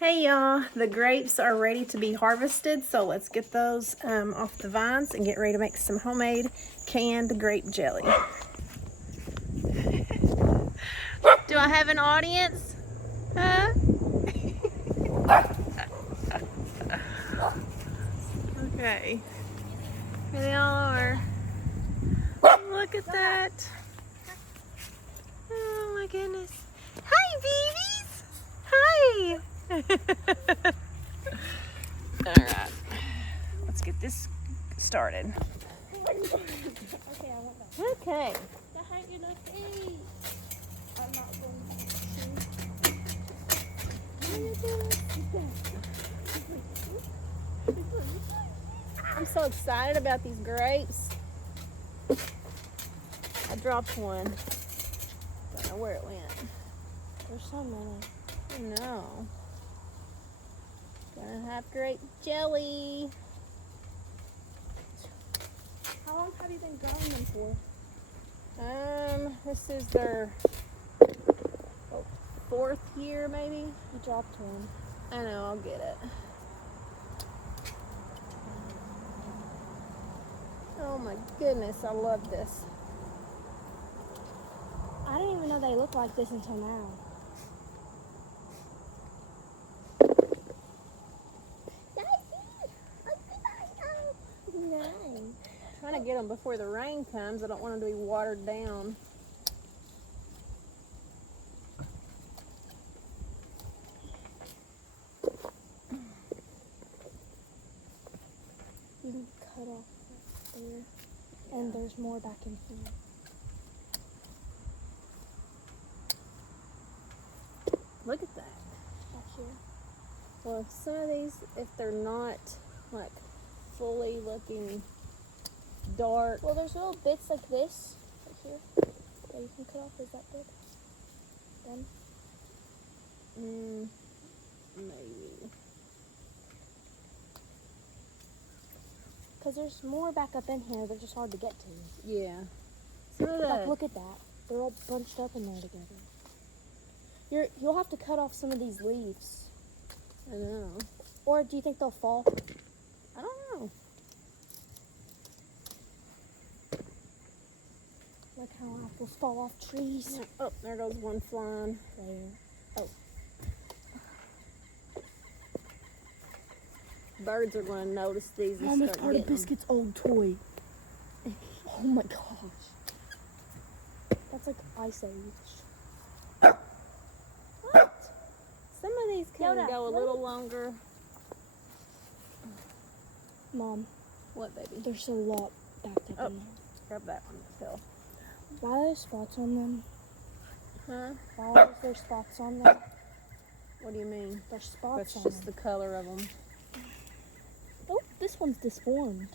Hey y'all, the grapes are ready to be harvested, so let's get those off the vines and get ready to make some homemade canned grape jelly. Do I have an audience? Huh? Okay, here they all are. Look at that. Oh my goodness. Hi, babies. Hi. All right, let's get this started. Okay. I'm so excited about these grapes. I dropped one. Don't know where it went. There's so many. I know. Gonna have grape jelly. How long have you been growing them for? This is their fourth year, maybe. You dropped one. I know, I'll get it. Oh my goodness, I love this. I didn't even know they looked like this until now. Nice. Trying to get them before the rain comes. I don't want them to be watered down. You can cut off right there, and there's more back in here. Look at that. Back here. Well, some of these, if they're not like fully looking dark. Well, there's little bits like this right here that you can cut off. Is that good? Then? Maybe. Because there's more back up in here. They're just hard to get to. Yeah. Some of Like, the, look at that. They're all bunched up in there together. You'll have to cut off some of these leaves. I know. Or do you think they'll fall? I don't know. Like how apples fall off trees. Oh, there goes one flying. There. Oh. Birds are going to notice these and Mom, it's start part of getting Biscuit's old toy. Oh my gosh. That's like Ice Age. What? Some of these can Yoda, go a little longer. Mom, What, baby? there's a lot backed up Oh. in there. Grab that one, Phil. Why are there spots on them? Huh? Why is there spots on them? What do you mean? There's spots That's on just them. the color of them. Oh, this one's disformed.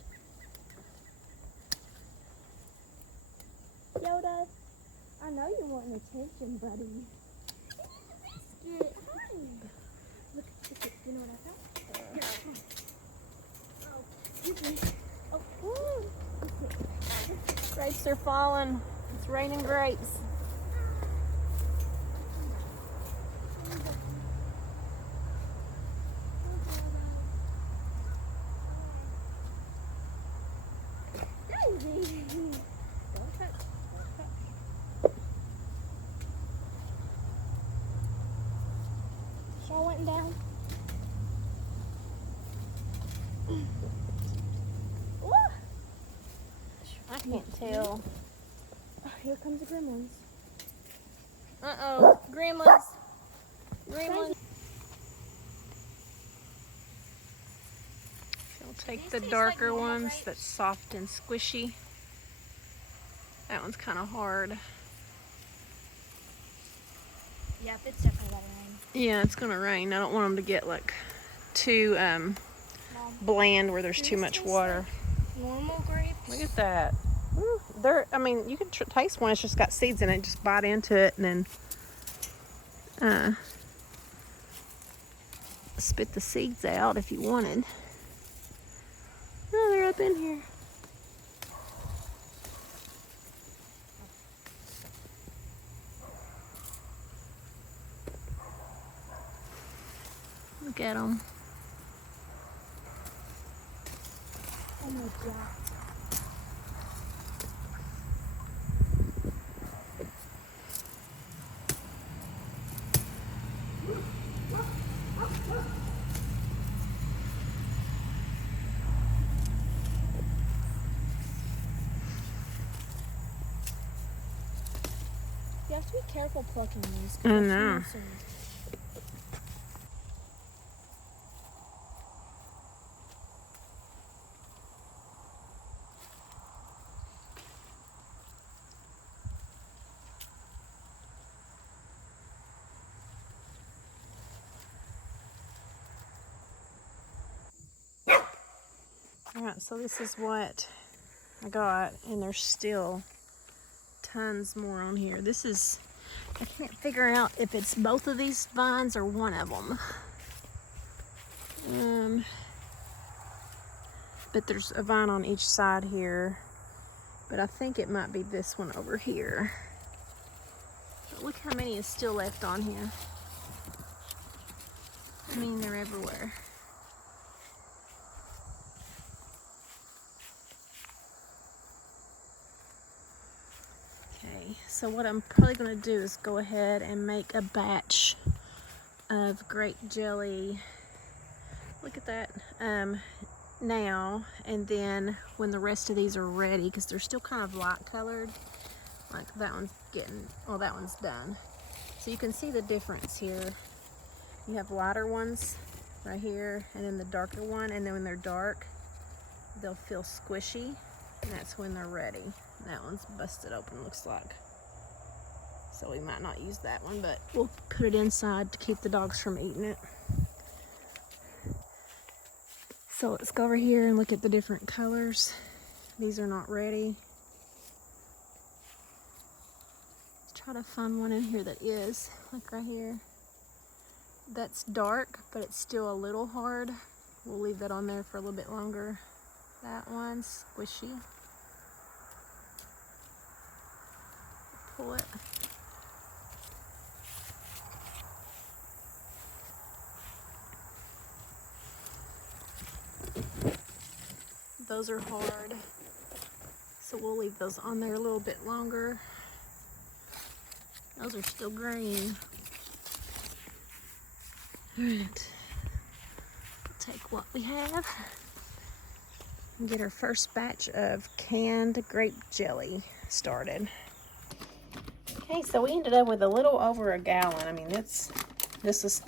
Yoda, I know you want attention, buddy. Biscuit, hi. Look, Biscuit, you know what I found? Oh, excuse me. Oh, woo. Grapes are falling. It's raining grapes. Don't touch. Shaw went down. I can't tell. Oh, here comes the gremlins. Uh-oh. Gremlins. Gremlins. I'll take the darker ones that's soft and squishy. That one's kind of hard. Yep, it's definitely gonna rain. Yeah, it's gonna rain. I don't want them to get like too bland where there's too much water. Normal grapes. Look at that. Ooh, I mean, you can taste one. It's just got seeds in it. Just bite into it and then spit the seeds out if you wanted. Oh, they're up in here. Look at them. Oh my God. You have to be careful plucking these. I know. Alright, so this is what I got, and there's still tons more on here. This is, I can't figure out if it's both of these vines or one of them. But there's a vine on each side here, but I think it might be this one over here. But look how many is still left on here. I mean, they're everywhere. Okay, so what I'm probably going to do is go ahead and make a batch of grape jelly. Look at that. Now, and then when the rest of these are ready, because they're still kind of light colored, like that one's getting, well, that one's done. So you can see the difference here. You have lighter ones right here, and then the darker one, and then when they're dark, they'll feel squishy, and that's when they're ready. And that one's busted open, looks like. So we might not use that one, but we'll put it inside to keep the dogs from eating it. So let's go over here and look at the different colors. These are not ready. Let's try to find one in here that is, like right here. That's dark, but it's still a little hard. We'll leave that on there for a little bit longer. That one's squishy. Pull it. Those are hard, so we'll leave those on there a little bit longer. Those are still green. All right, take what we have and get our first batch of canned grape jelly started. Okay, so we ended up with a little over a gallon. I mean, this is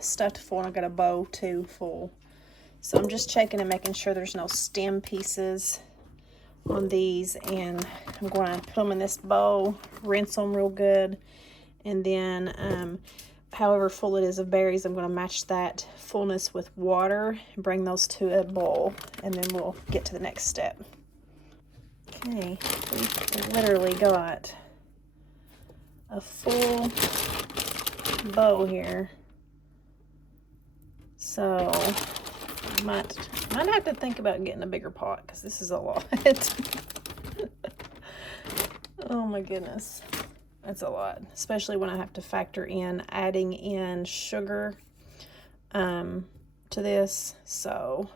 stuffed full, and I got a bowl too full. So I'm just checking and making sure there's no stem pieces on these, and I'm going to put them in this bowl, rinse them real good, and then however full it is of berries, I'm going to match that fullness with water and bring those to a boil, and then we'll get to the next step. Okay, we literally got a full bowl here, so I might have to think about getting a bigger pot, because this is a lot. Oh my goodness, that's a lot, especially when I have to factor in adding in sugar to this. So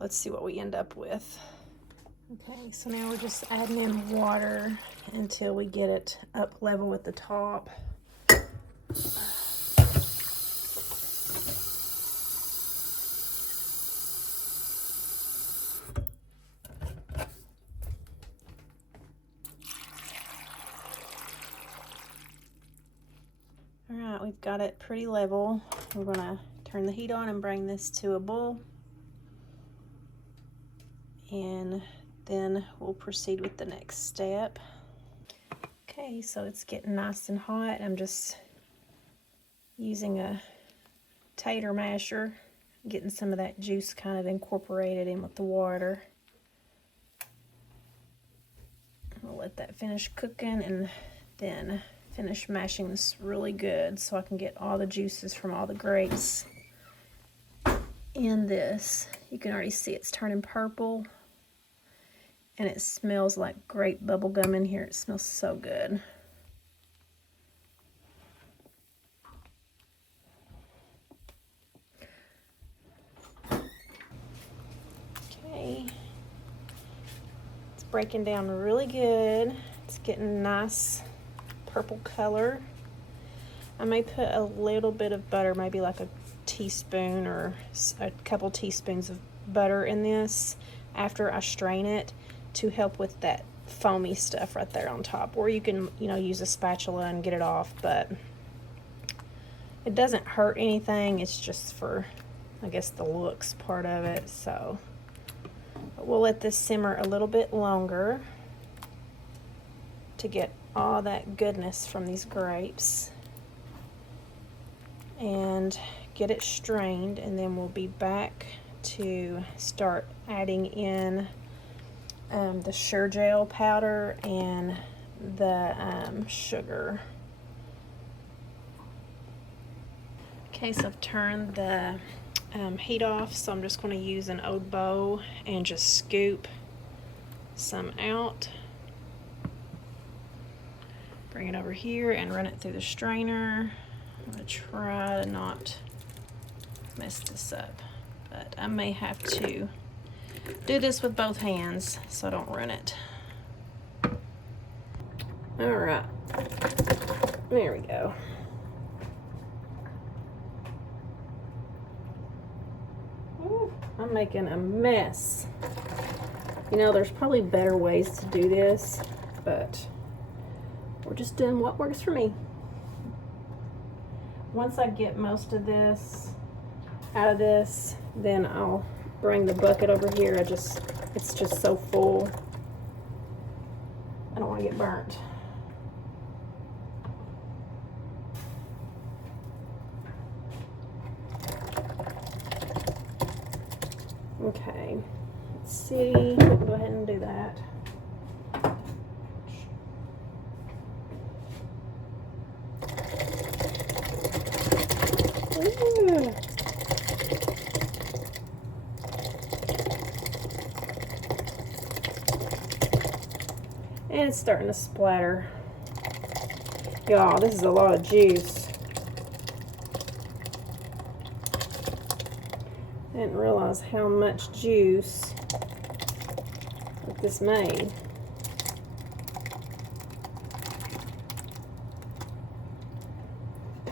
let's see what we end up with. Okay, so now we're just adding in water until we get it up level with the top. All right, we've got it pretty level. We're gonna turn the heat on and bring this to a boil, and then we'll proceed with the next step. Okay, so it's getting nice and hot. I'm just using a tater masher, getting some of that juice kind of incorporated in with the water. I'll let that finish cooking and then finish mashing this really good so I can get all the juices from all the grapes in this. You can already see it's turning purple, and it smells like grape bubble gum in here. It smells so good. breaking down really good. It's getting nice purple color. I may put a little bit of butter, maybe like a teaspoon or a couple teaspoons of butter in this after I strain it to help with that foamy stuff right there on top. Or you can, use a spatula and get it off, but it doesn't hurt anything. It's just for, I guess, the looks part of it. So but we'll let this simmer a little bit longer to get all that goodness from these grapes and get it strained, and then we'll be back to start adding in the Sure-Gel powder and the sugar. Okay, so I've turned the heat off, so I'm just going to use an old bowl and just scoop some out. Bring it over here and run it through the strainer. I'm going to try to not mess this up, but I may have to do this with both hands so I don't ruin it. All right, there we go. Ooh, I'm making a mess. There's probably better ways to do this, but we're just doing what works for me. Once I get most of this out of this, then I'll bring the bucket over here. It's just so full. I don't want to get burnt. Okay, let's see. We'll go ahead and do that. Ooh. And it's starting to splatter. Y'all, this is a lot of juice. I didn't realize how much juice that this made.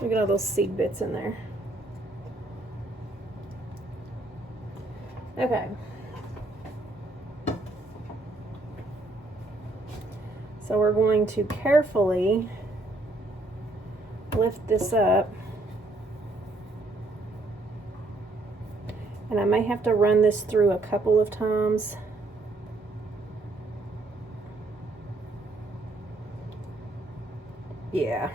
Look at all those seed bits in there. Okay. So we're going to carefully lift this up. And I may have to run this through a couple of times. Yeah.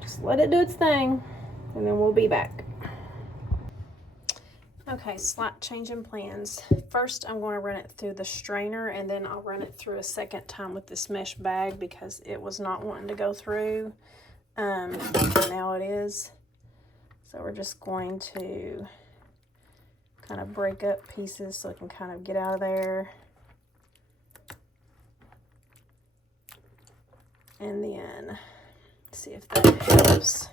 Just let it do its thing, and then we'll be back. Okay, slight change in plans. First, I'm going to run it through the strainer, and then I'll run it through a second time with this mesh bag because it was not wanting to go through. Now it is. So we're just going to kind of break up pieces so it can kind of get out of there. And then see if that helps.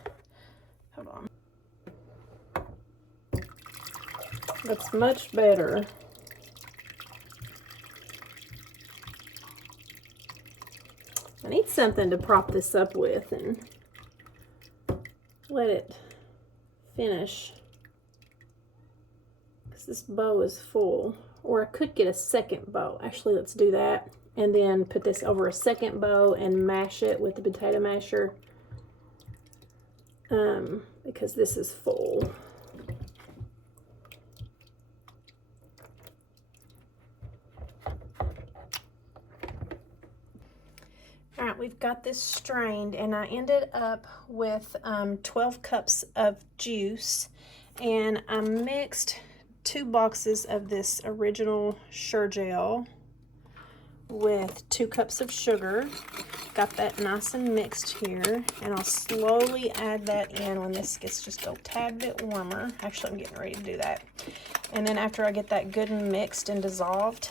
Hold on. That's much better. I need something to prop this up with and let it finish, because this bow is full. Or I could get a second bow. Actually, let's do that. And then put this over a second bow and mash it with the potato masher, because this is full. All right, we've got this strained, and I ended up with 12 cups of juice, and I mixed 2 boxes of this original Sure-Gel with 2 cups of sugar. Got that nice and mixed here, and I'll slowly add that in when this gets just a tad bit warmer. Actually, I'm getting ready to do that. And then after I get that good and mixed and dissolved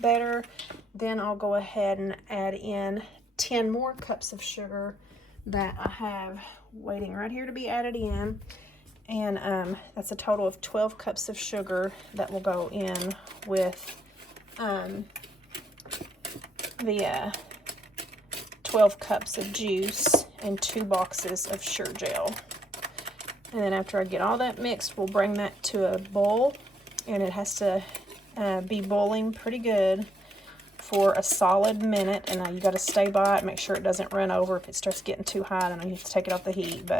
better, then I'll go ahead and add in 10 more cups of sugar that I have waiting right here to be added in. And that's a total of 12 cups of sugar that will go in with the 12 cups of juice and 2 boxes of Sure Gel. And then after I get all that mixed, we'll bring that to a boil, and it has to be boiling pretty good for a solid minute. And you got to stay by it, make sure it doesn't run over. If it starts getting too hot, I know you have to take it off the heat,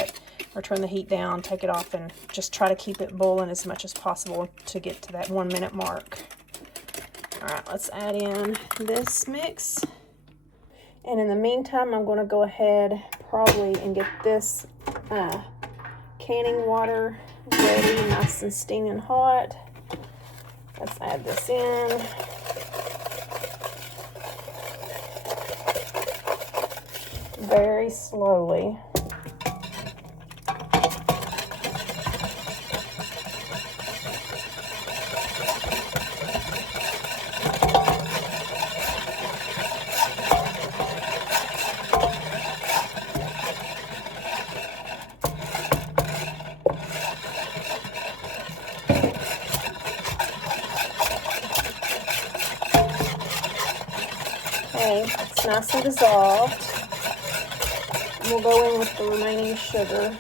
or turn the heat down, take it off, and just try to keep it boiling as much as possible to get to that 1 minute mark. All right, let's add in this mix. And in the meantime, I'm going to go ahead probably and get this canning water ready, nice and steaming hot. Let's add this in. Very slowly. Okay, it's nice and dissolved. We'll go in with the remaining sugar.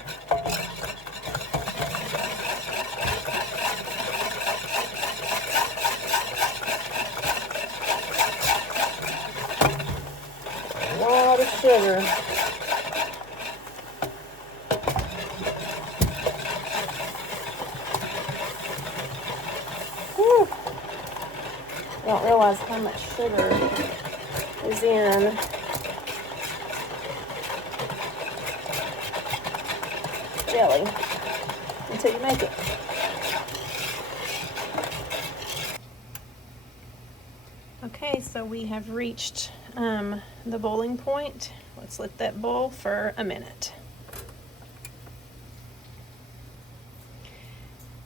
A lot of sugar. Whew. I don't realize how much sugar is in. Jelly until you make it. Okay, so we have reached the boiling point. Let's let that boil for a minute.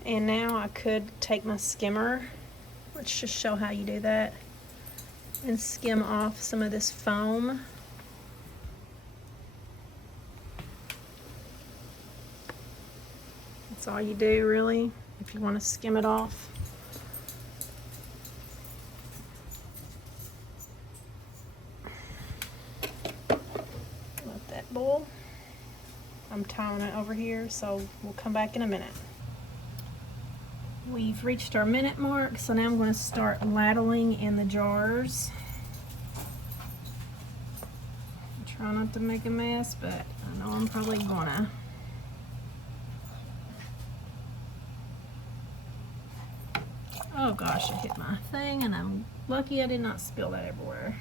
And now I could take my skimmer. Let's just show how you do that. And skim off some of this foam. That's all you do, really, if you want to skim it off. Let that boil. I'm tying it over here, so we'll come back in a minute. We've reached our minute mark, so now I'm going to start ladling in the jars. Try not to make a mess, but I know I'm probably gonna. Oh gosh, I hit my thing, and I'm lucky I did not spill that everywhere.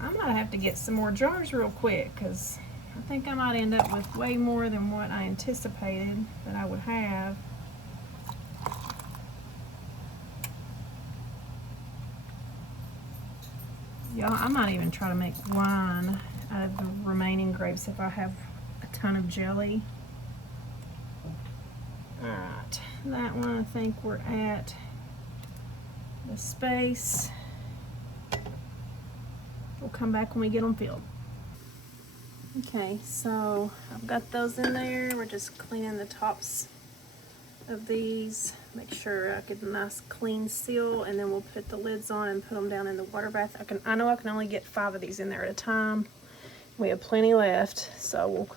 I might have to get some more jars real quick, because I think I might end up with way more than what I anticipated that I would have. Y'all, I might even try to make wine out of the remaining grapes if I have a ton of jelly. Alright, that one I think we're at the space. We'll come back when we get them filled. Okay, so I've got those in there. We're just cleaning the tops of these. Make sure I get a nice clean seal, and then we'll put the lids on and put them down in the water bath. I know I can only get 5 of these in there at a time. We have plenty left, so we'll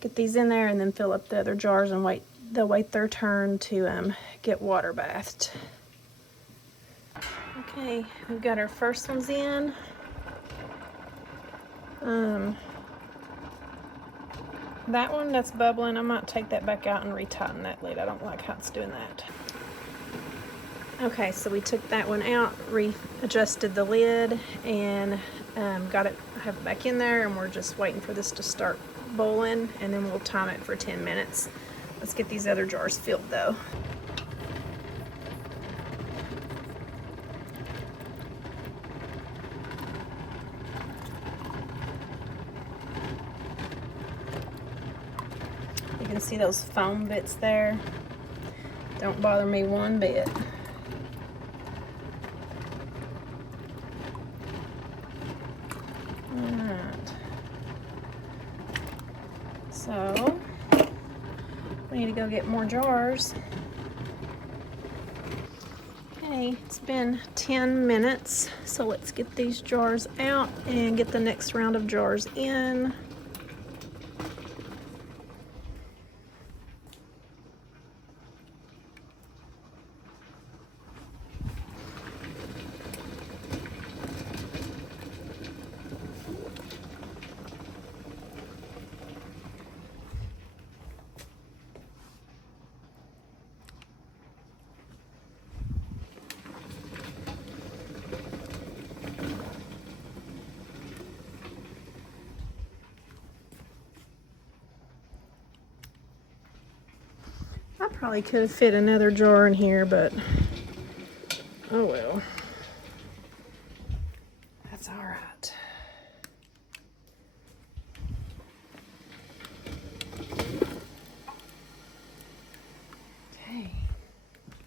get these in there and then fill up the other jars and they'll wait their turn to get water bathed. Okay, we've got our first ones in. That one that's bubbling, I might take that back out and retighten that lid. I don't like how it's doing that. Okay, so we took that one out, readjusted the lid, and got it, I have it back in there, and we're just waiting for this to start boiling, and then we'll time it for 10 minutes. Let's get these other jars filled though. You can see those foam bits there. Don't bother me one bit. Alright. So, we need to go get more jars. Okay, it's been 10 minutes, so let's get these jars out and get the next round of jars in. I probably could have fit another jar in here, but oh well. That's all right. Okay,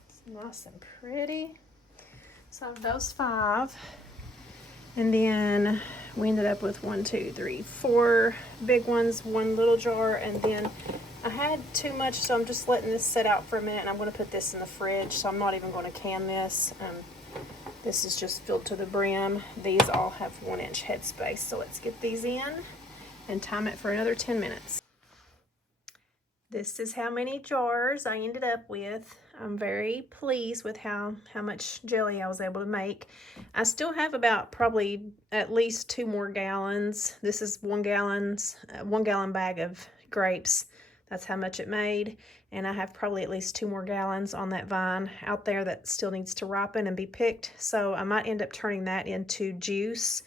it's nice and pretty. So those 5, and then we ended up with 1, 2, 3, 4 big ones, 1 little jar, and then I had too much, so I'm just letting this sit out for a minute, and I'm going to put this in the fridge, so I'm not even going to can this. This is just filled to the brim. These all have 1-inch headspace, so let's get these in and time it for another 10 minutes. This is how many jars I ended up with. I'm very pleased with how much jelly I was able to make. I still have about probably at least 2 more gallons. This is 1 gallon bag of grapes. That's how much it made. And I have probably at least 2 more gallons on that vine out there that still needs to ripen and be picked. So I might end up turning that into juice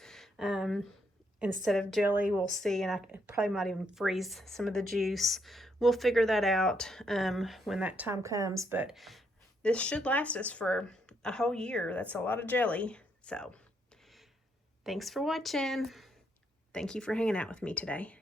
instead of jelly. We'll see, and I probably might even freeze some of the juice. We'll figure that out when that time comes, but this should last us for a whole year. That's a lot of jelly. So thanks for watching. Thank you for hanging out with me today.